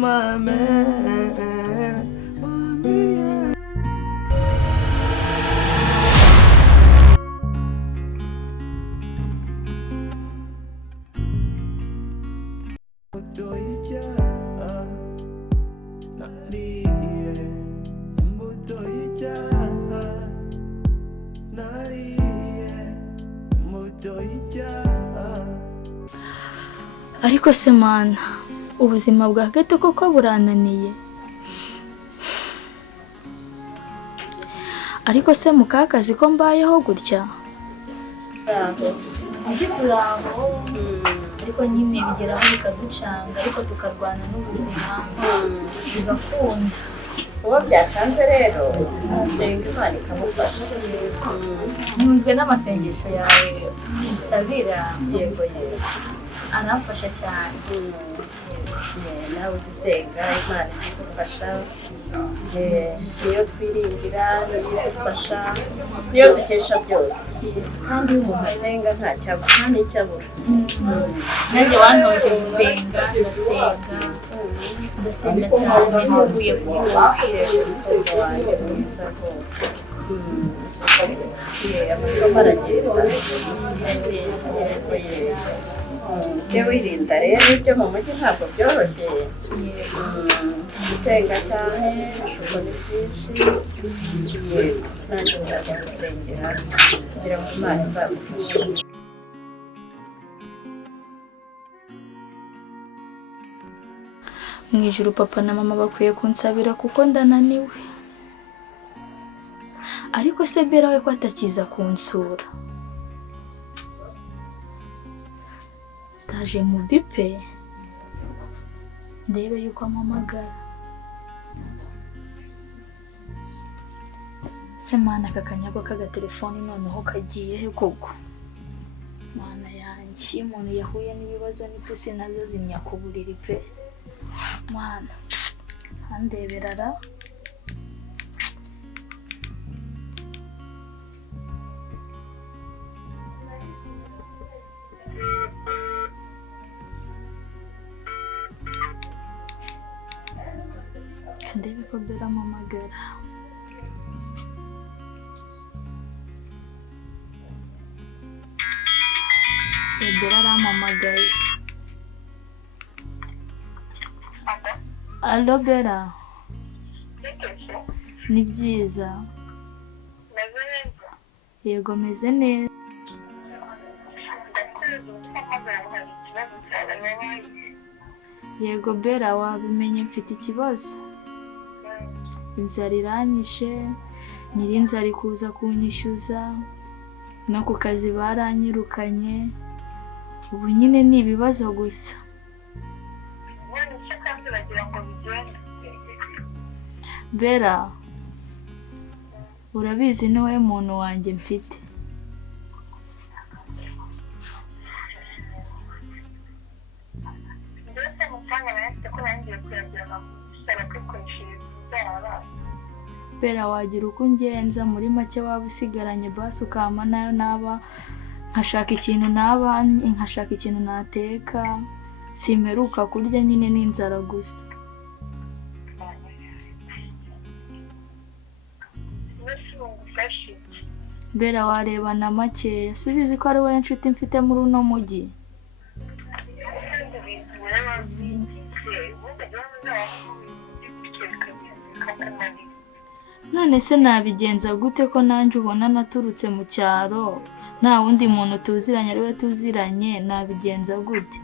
mame. Imbuto y'icyaha nariye, imbuto y'icyaha nariye, imbuto y'icyaha. Ariko se mana, ubuzima bwa gato koko burananiye. Ariko se mukakazi ko mbayeho gutya? Turaho ariko nyine bigeraho bikaducanga, ariko tukarwana n'ubuzima bigakunda. Uwo byacanze rero nasenga Imana ikamufasha. Ntunzwe n'amasengesho yawe nsabira. Yego yego, Aramfasha cyane. nawe dusenga Imana ikadufasha. Niyo twiringira, niyo idufasha, niyo dukesha byose. Kandi iyo umuntu asenga nta n'icyo abura. Nanjye wantoje gusenga, ndasenga cyane ntuguye kuri wowe. Umukobwa wanjye mwiza rwose. Amasomo aragenda. Ujye wirinda rero, ibyo mu mujyi ntabwo byoroshye. Gusenga cyane, ibishuko ni byinshi. Nanjye nzajya gusengera kugira ngo Imana izagufashe. Mu ijuru papa na mama bakwiye kunsabira kuko ndananiwe. Ariko se Bera we ko atakiza kunsura? Ndaje mu bipe ndebe yuko ampamagara. Se mana, aka kanyago k'agatelefoni noneho kagiye he koko? Mana yanjye, iyo umuntu yahuye n'ibibazo n'ipusi nazo zimya ku buriri pe. Mana handeberara. Ndebe ko Bera ampamagara. Bera arampamagaye. Allo Bera. Ni byiza. Yego meze neza. Yego Bera, wabimenye mfite ikibazo. Inzara iranyishe, nyirinzara ari kuza kunyishyuza, no ku kazi baranyirukanye. Ubu nyine ni ibibazo gusa. Bera, urabizi ni wowe muntu wanjye mfite. Bera, wagira uko ungenza, muri make waba usigaranye basi ukama nayo naba nkashaka ikintu naba nkashaka ikintu nateka. Simperuka kurya, nyine n'inzara gusa. Bera, wareba na makeya, subizi ko ari wowe nshuti mfite muri uno mujyi. None se nabigenza gute ko nanjye ubona naturutse mu cyaro, nta wundi muntu tuziranye ari we tuziranye? Nabigenza gute?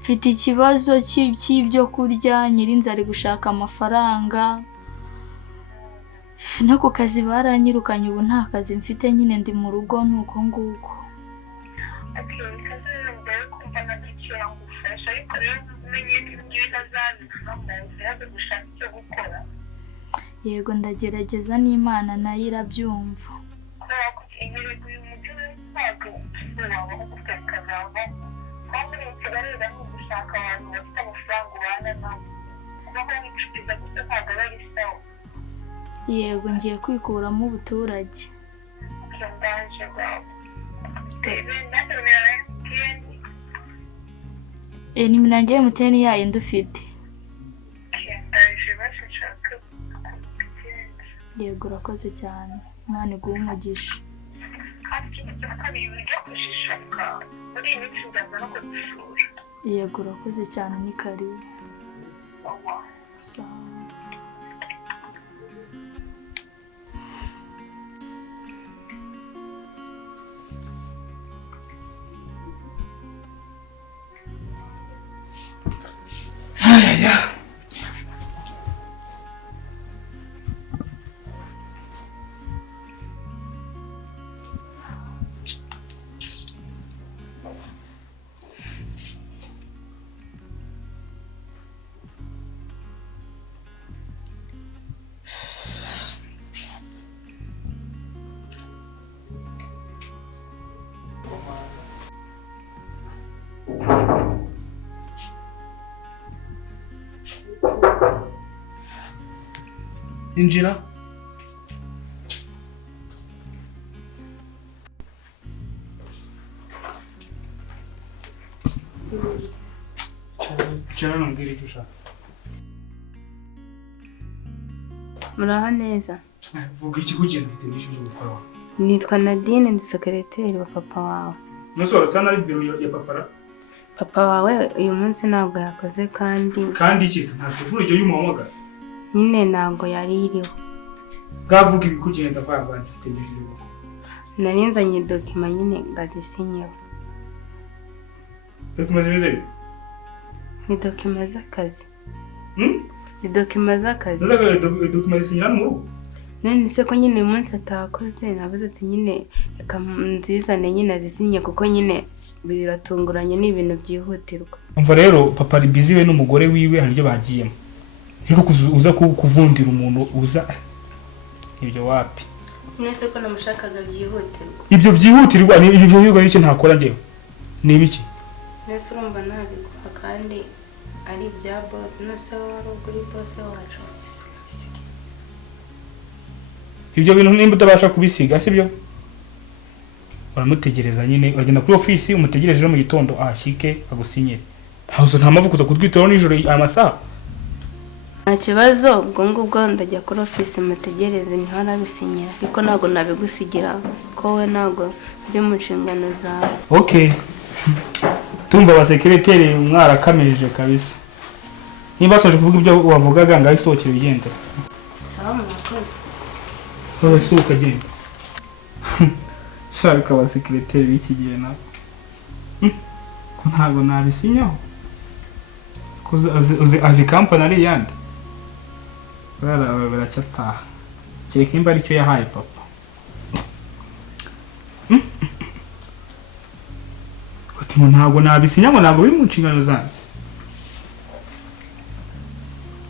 Mfite ikibazo cy'ibyo kurya, nyirinzara ari gushaka amafaranga, no ku kazi baranyirukanye, ubu nta kazi mfite, nyine ndi mu rugo nuko nguko. Yego ndagerageza, n'Imana nayo irabyumva. Yego ngiye kwikuramo ubuturage. Ni minange MTN yayo ndufite. Yego urakoze cyane. Imana iguhe umugisha. Yego urakoze cyane ni karibu. Sawa. Injira. Cara nongere tusha. Muraho neza. Vuga iki kugeza ufite n'ishuri cyo gukora. Nitwa Nadine ndi secretary wa papa wawe. Nose warasana ari biro ya papara. Papa wawe uyu munsi ntabwo yakoze kandi ikiza nta telefone yo yumuhamagara. Nyine ntabwo yari iriho. Gavuga ibikugenza kwa ufite n'ishuri cyo. Narinzanye document nyine ngazisinyeho. Document zimeze. Ni document z'akazi. Ni document z'akazi. Document zisinyira mu rugo. None se ko nyine uyu munsi atakoze navuze ati nyine reka nzizane nyine azisinye kuko nyine biratunguranye n'ibintu byihutirwa. Umva rero papa ari busy we n'umugore wiwe hari byo bagiyemo. Rero uza kuvundira umuntu uza ibyo wapi. Nese ko namushakaga byihutirwa. Ibyo byihutirwa ni ibyo yugo n'icyo ntakora ndewe. Ni ibiki? Nese urumva nabiguha kandi ari ibya boss nose wari uguri boss wacu. Ibyo bintu nimba utabasha kubisiga sibyo? Baramutegereza nyine bagenda kuri office umutegereje mu gitondo ahashike agusinyire. Hauzo nta mavuko zo kudwitoro nijoro amasaha. Nta kibazo ubwo ngubwo ndajya kuri office mutegereze niho arabisinyira ariko ntago nabigusigira ko we ntago biri mu nshingano zawe. Okay. Tumva ba secretary mwarakamije kabisa. Nimba soje kuvuga ibyo wavugaga ngaho isokero bigenda. Sawa murakoze. Wowe suka genda. Shaka ba secretary b'iki gihe na. Ko ntago nabisinyaho. Ko azi company ari yandi. Baracataha. Kereka imba aricyo yahaye papa. Ati ntago nabisinyaho ntago biri mu nshingano zanjye.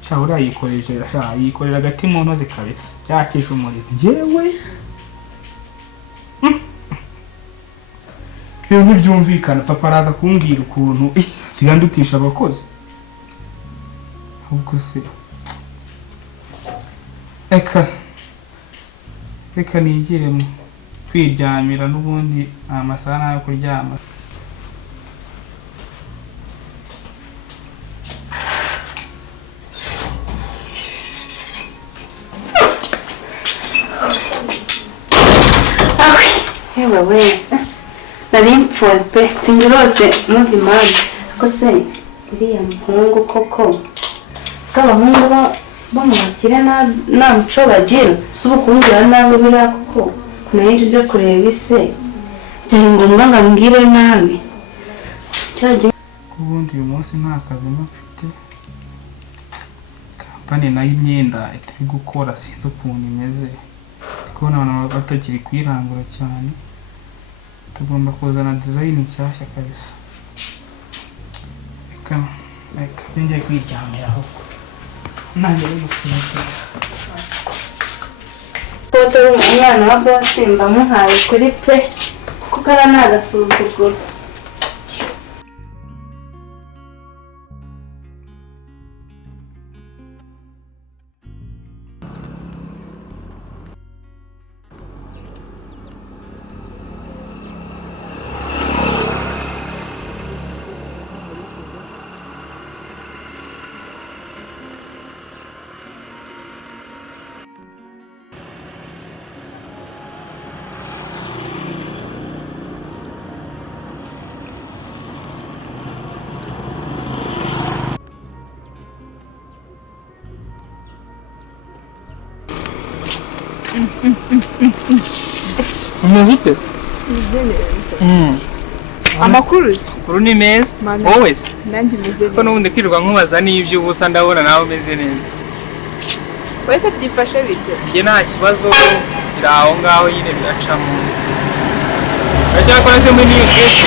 Chaura yikoreje yikorera agati mu ntozi kabisa. Yakisha umuriro. Jewe. Ibintu byumvikana papa araza kumbwira ukuntu sigandutisha abakozi. Ubwo se. Eka nigire mu kwiryamira n'ubundi amasaha yo kuryama. Wewe nari mpfuye pe sinjirose muvi mani ko se uriya muhungu koko sika abahungu bo mu bakire nta muco bagira si ubukungira nabi biriya koko kunayije ibyo kureba ise byari ngombwa ngo ambwire nabi kubundi uyu munsi nta kazi mfite kampani nayo imyenda itari gukora sinzi ukuntu imeze kubona abantu batakiri kwirangura cyane tugomba kuzana design nshyashya kabisa reka njye kwiryamiraho nanjye gusinzira foto umwana wa boss mbamuhaye kuri pe kuko kara nagasuzuguro Umeze uteze? Amakuru Kuri ni meza. Wowe se? nanjye meze Ko n'ubundi kwirirwa nkubaza n'ibyo ubusa ndabona nawe umeze neza. wese byifashe bite? Njye nta kibazo biraho ngaho nyine biracamo. Uracyakora se muri niyo kesi?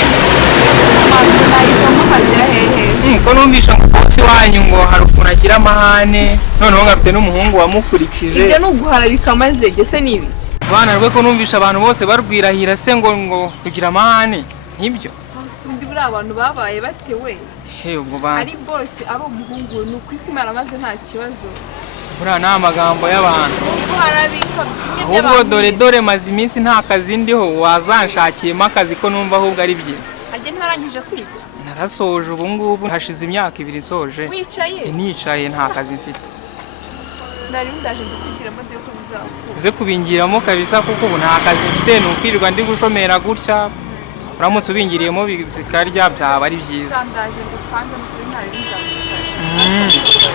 Ko numvisha ngo bose wanyu ngo hari ukuntu agira amahane noneho ngafite n'umuhungu wamukurikije. Ibyo nuguhara bikamaze gese nibiki? Bana rwe ko numvisha abantu bose barwirahira se ngo rugira amahane nk'ibyo. Sindi buri abantu babaye batewe. Ubwo bana Ari boss ari umuhungu nukwikimara maze nta kibazo. buriya ni amagambo y'abantu. Harabika byinye Ahubwo dore maze iminsi nta kazi ndiho wazanshakiyemo akazi ko numva ahubwo ari byiza. Ajye ntarangije kwiga. Narasoje ubu ngubu hashize imyaka 2 soje. Wicaye? Nicaye nta kazi mfite. Nari ndaje kukugira amade ko bizakura. Uze kubingiramo kabisa kuko ubu nta kazi mfite nukwirirwa ndi gushomera gutya. Uramutse ubingiriyemo bikarya byaba ari byiza. Sandaje gupanga kuri ntari bizakufasha.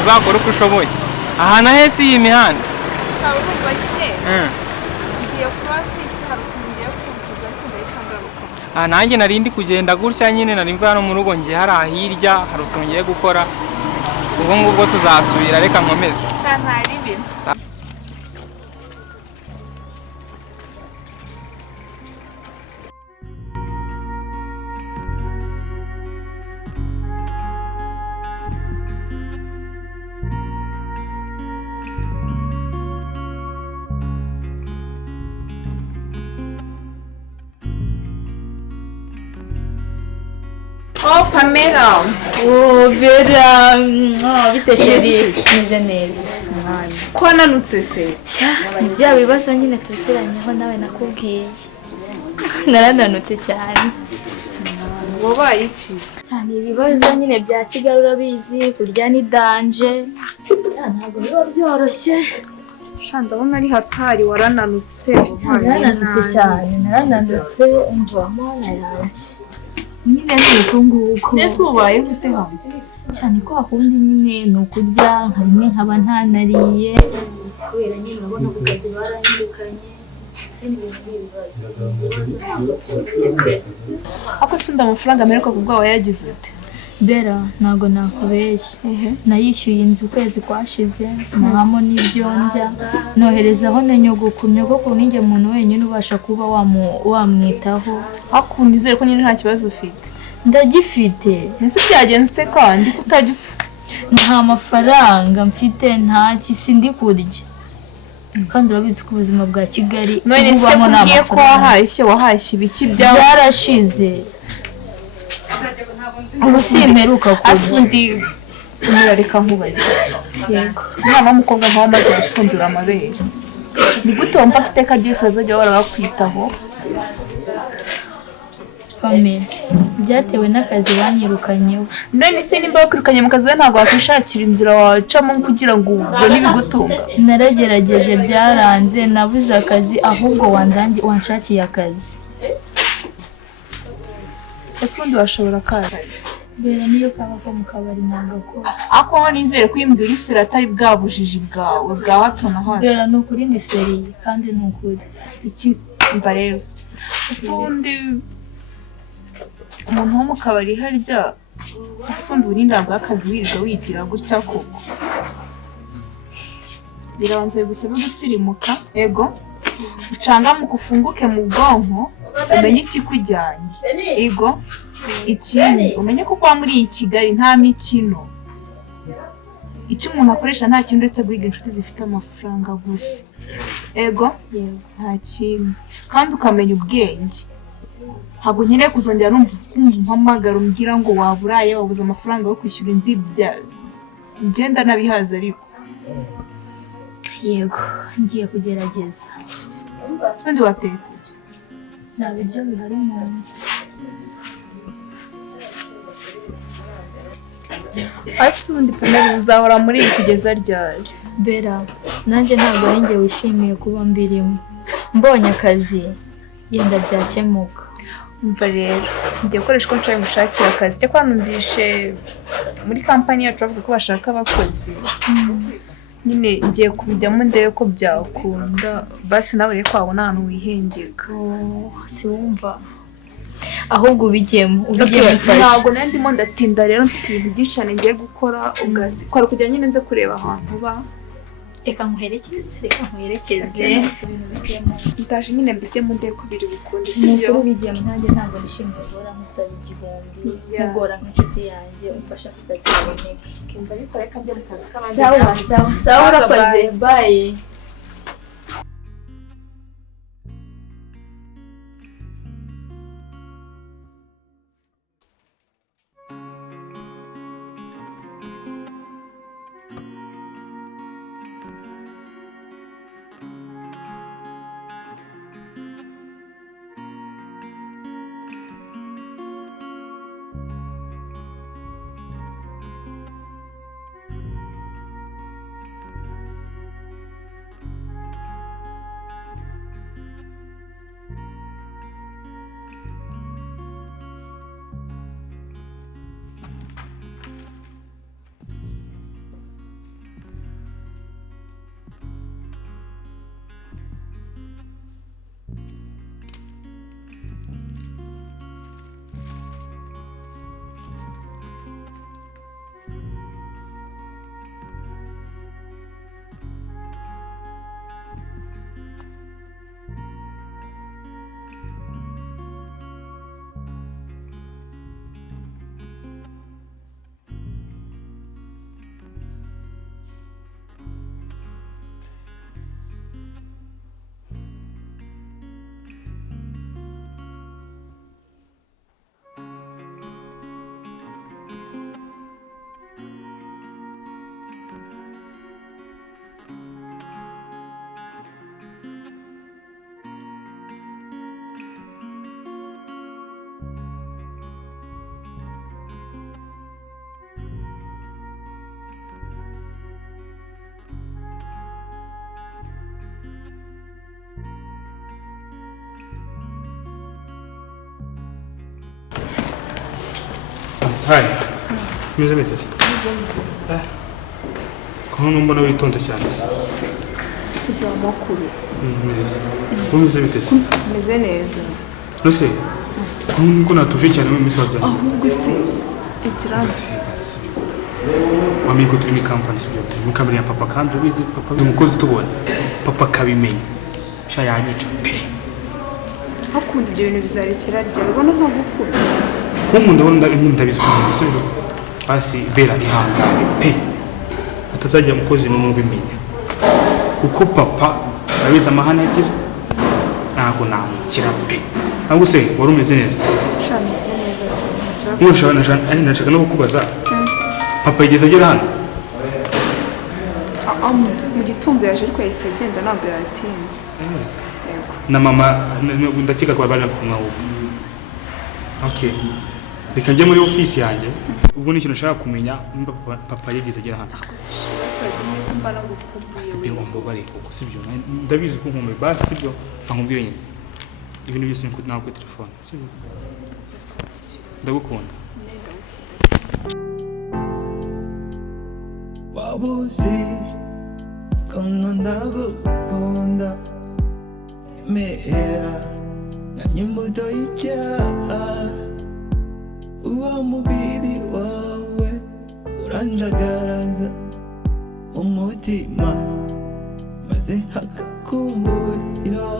Uzakora uko ushoboye. Aha nahetse iyi mihanda. Shawe ko bagite. Ngiye kuba office harutungiye kusuza ariko ndayikangaruka. Nanjye nari ndi kugenda gutya nyine nari mva hano mu rugo ngiye hari ahirya hari utungiye gukora. Ubu ngubwo tuzasubira reka nkomeze. Ntari ibintu. Oh, Pamela. Oh, Vera. Bite chérie. Meze neza. Ko nanutse se? Sha, bya bibazo nyine tuziranyeho nawe nakubwiye. Narananutse cyane. Wabaye iki? Ni ibibazo nyine bya Kigali urabizi, kurya ni danje. Ntabwo biba byoroshye. Sha ndabona ari hatari warananutse. Narananutse cyane, narananutse umva mwana yanjye. Nyine ni ukunguko. Nese ubaye gute hanze? Cyane ko akundi nyine no kurya nka rimwe nkaba ntanariye. Kubera nyine urabona ku kazi baranyirukanye. Ako sunda amafaranga ameruka kubwa yagize ute? Bera ntago nakubeshye. Nayishyuye inzu kwezi kwashize, mahamo n'ibyo ndya. Noherezaho na nyogoko ninjye muntu wenyine ubasha kuba wamwitaho. Akundi zere ko nyine nta kibazo ufite. Ndagifite. Nese byagenze ute kandi kutagifu? Nta mafaranga mfite nta kisindi kurya. Kandi urabizi ko ubuzima bwa Kigali none se kugiye ko wahashye ibiki byawe byarashize. Ubusimperuka kurya. Asundi umurareka nkubaze. Yego. Umwana w'umukobwa nkaho amaze gupfundura amabere. Ni gute wumva ko iteka ryose bazajya barabakwitaho? Pame, byatewe n'akazi banyirukanyeho. None se nimba bakwirukanye mu kazi we ntabwo wakwishakira inzira wacamo kugira ngo ubone ibigutunga? Naragerageje byaranze, nabuze akazi ahubwo wanshakiye akazi. Ese ubundi washobora akazi? Bera niyo kaba ko mu kabari ntagakora. Ako nizere ko imbwira isira atari bwabujiji bwawe bwa hato na hato. Bera ni ukuri ni seri kandi ni ukuri. Iki mva rero. Ese ubundi umuntu wo mu kabari harya asundi uburinda bw'akazi wirirwa wigira gutya koko. Birabanza gusaba gusirimuka. Ego. Ucangamuka ufunguke mu bwonko umenye ikikujyanye. Ego. Ikindi umenye ko kwa muri Kigali nta mikino. Icyo umuntu akoresha nta kintu uretse guhiga inshuti zifite amafaranga gusa. Ego. Nta kintu. Kandi ukamenya ubwenge. Ntabwo nkeneye kuzongera numva umpamagara umbwira ngo waburaye wabuze amafaranga yo kwishyura inzu ugenda nabihaza ariko. Yego, ngiye kugerageza. Sikundi watetse iki? Nta biryo bihari mu nzu. Ase ubundi Pamela uzahora muri ibi kugeza ryari? Bera, nanjye ntabwo ari njye wishimiye kuba mbirimo. Mbonye akazi yenda byakemuka. Umva rero, ngiye gukoresha ko nshaka gushakira akazi. Cyo kwanumvishe muri kampani yacu bavuga ko bashaka abakozi. nyine ngiye kubijyamo ndebe ko byakunda basi nawe rero wabona ahantu wihengeka. Si wumva ahubwo ubigemo ntabwo nari ndimo ndatinda rero mfite ibintu byinshi cyane ngiye gukora ubwasi kwara kugira nyine nze kureba ahantu ba reka nkuherekeze ndaje nyine mbijyemo ndebe ko biri bukunde sibyo ubigemo nanjye ntabwo nishimiye guhora nkusaba igihumbi nkugora nk'inshuti yanjye umfasha ku kazi kaboneka kimva ariko reka njye mu kazi k'abandi sawa urakoze bye. Hi. Meze bite? Ko mbona witonze cyane. Sibyo makuru. Meze bite? Meze neza. Nose. Ko natuje cyane mu misabya. Ahubwo se ikirazi. Mami ko turi mu company sibyo turi mu company ya papa kandi bizi papa umukozi tubona. Papa kabimenye. Sha yanyica pe. Hakunda ibyo bintu bizarekera rya rubona nko gukura. Nkunda wenda ndabizi ko sibyo. Basi bera ihangane pe. Atazajya mukozi no mubimenya. Kuko papa abiza amahana agira. Ntago namukira pe. Ntabwo se wari umeze neza. Shameze neza. Nashaka no kukubaza. Papa yigeze agera hano? Mu gitondo yaje ariko yahise agenda ntabwo yatinze. Na mama ndakeka ko bari kumwe ahubwo. Okay. Reka njye muri office yanjye. Ubwo ni ikintu nshaka kumenya nimba papa yigeze agera hano. Basi wagiye kumbana gukumbuye. Basi pe ngomba bari uko sibyo. Ndabizi ko nkumbuye basi sibyo. Ankubwire nyine. Ibintu byose niko nawe kuri telefone. Sibyo. Ndagukunda. Wabuzi kono ndagukunda mera imbuto y'icyaha uwo mubiri wawe uranjagaraza umutima maze hakakumburiro